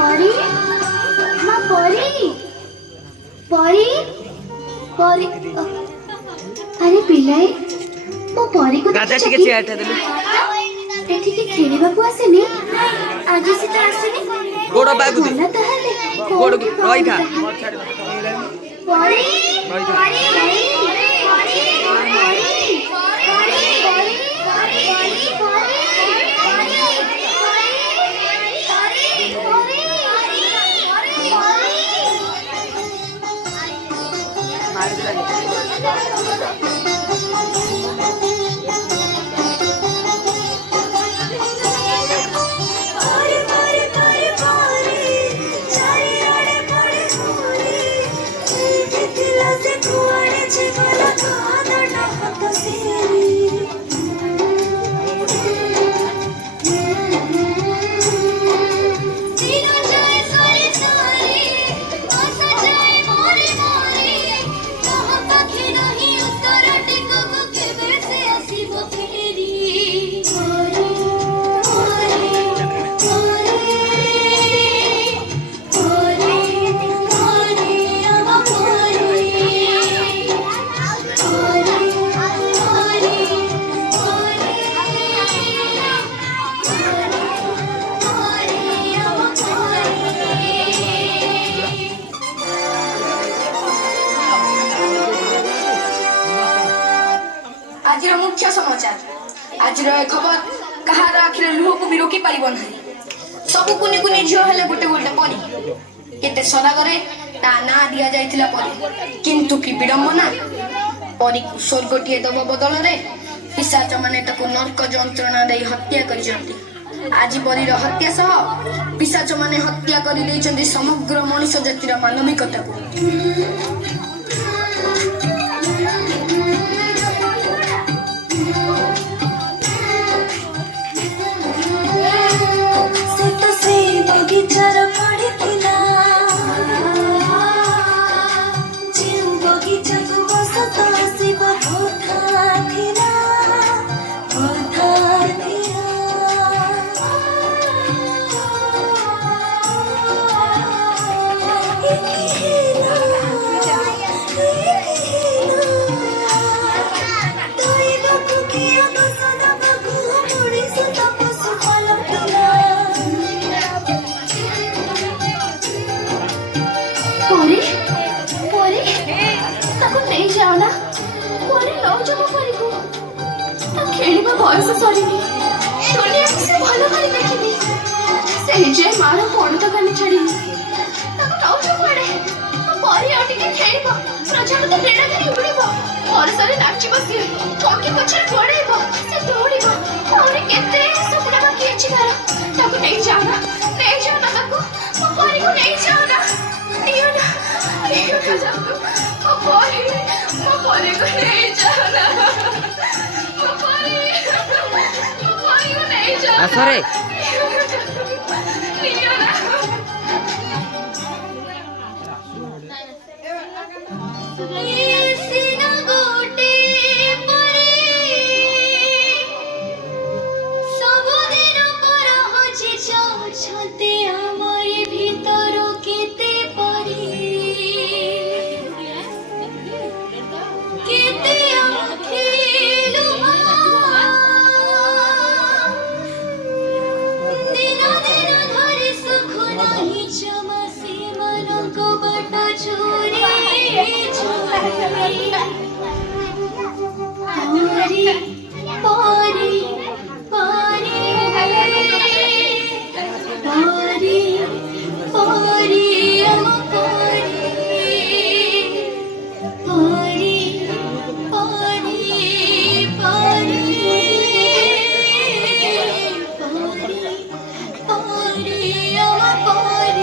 परी माँ परी परी परी अरे पिलाई मो परी को राजा टिके चेयारटा देलु एठी के खेलिबाकू आसेनी आज से तो आसेनी गोड़ बागु दे ना ताहले गोड़ रही था परी रही था आज मुख्य समाचार आज खबर कहार आखिर लुह को भी रोकी पारिब ना सबु कुनि कुनि झियो हेले गोटे गोटे परी केते सदागरे ता ना दिया जाइथिला परी किंतु की विडंबना परी को स्वर्गटिए दब बदल रे पिशाच माने ताको नरक जंत्रणा दे हत्या करि जंती आज परीर हत्या सह पिशाच माने हत्या करि दैचंती समग्र मनुष्य जातिर मानविकता को बयस सरी दुनिया को से भल कर देखी से जे मार कोण तो कनी छड़ी ताको नौ जो पड़े परी आटिके खेलिबो प्रजापति बेड़ा धरी उड़िबो और सारे नाची बसी चौकी पछर पड़ेबो से दौड़िबो और केते सपना बाकी अछि तार ताको नहीं जाना ताको मो परी को नहीं जाना दियो ना जाको मो परी को नहीं जाना आसरे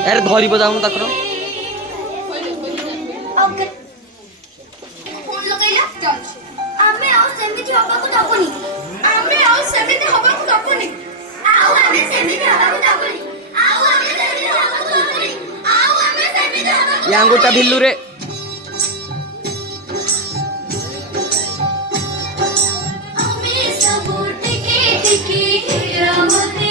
अरे धरी बजाउनु तकर फोन लगाइला आमे आउ सेमिति हबाकू दबनी आमे आउ सेमिति हबाकू दबनी आउ आमे सेमिति हबाकू दबनी आउ आमे सेमिति हबाकू दबनी आउ आमे सेमिति हबाकू यांगोटा भिल्लु रे आमे सबोट के रामते